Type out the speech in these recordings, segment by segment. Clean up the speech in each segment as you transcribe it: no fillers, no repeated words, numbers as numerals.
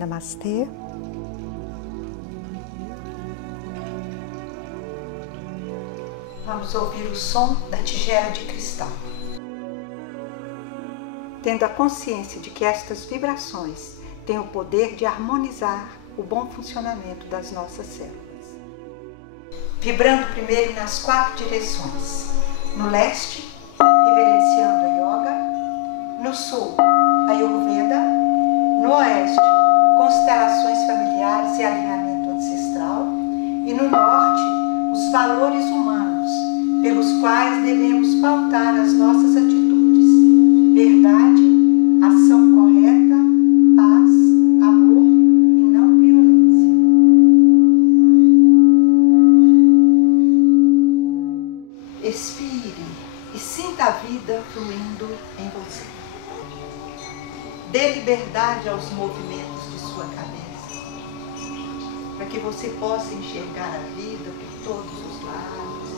Namastê. Vamos ouvir o som da tigela de cristal. Tendo a consciência de que estas vibrações têm o poder de harmonizar o bom funcionamento das nossas células. Vibrando primeiro nas 4 direções. No leste, reverenciando a yoga. No sul, a Ayurveda. No oeste, constelações familiares e alinhamento ancestral. E no norte, os valores humanos, pelos quais devemos pautar as nossas atitudes. Verdade, ação correta, paz, amor e não violência. Expire e sinta a vida fluindo em você. Dê liberdade aos movimentos de sua cabeça, para que você possa enxergar a vida por todos os lados.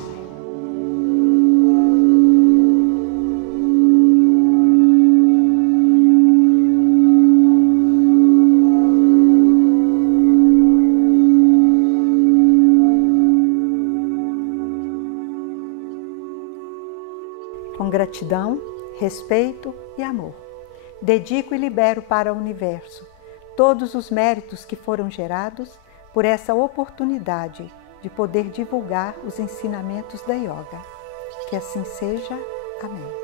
Com gratidão, respeito e amor, dedico e libero para o universo todos os méritos que foram gerados por essa oportunidade de poder divulgar os ensinamentos da yoga. Que assim seja. Amém.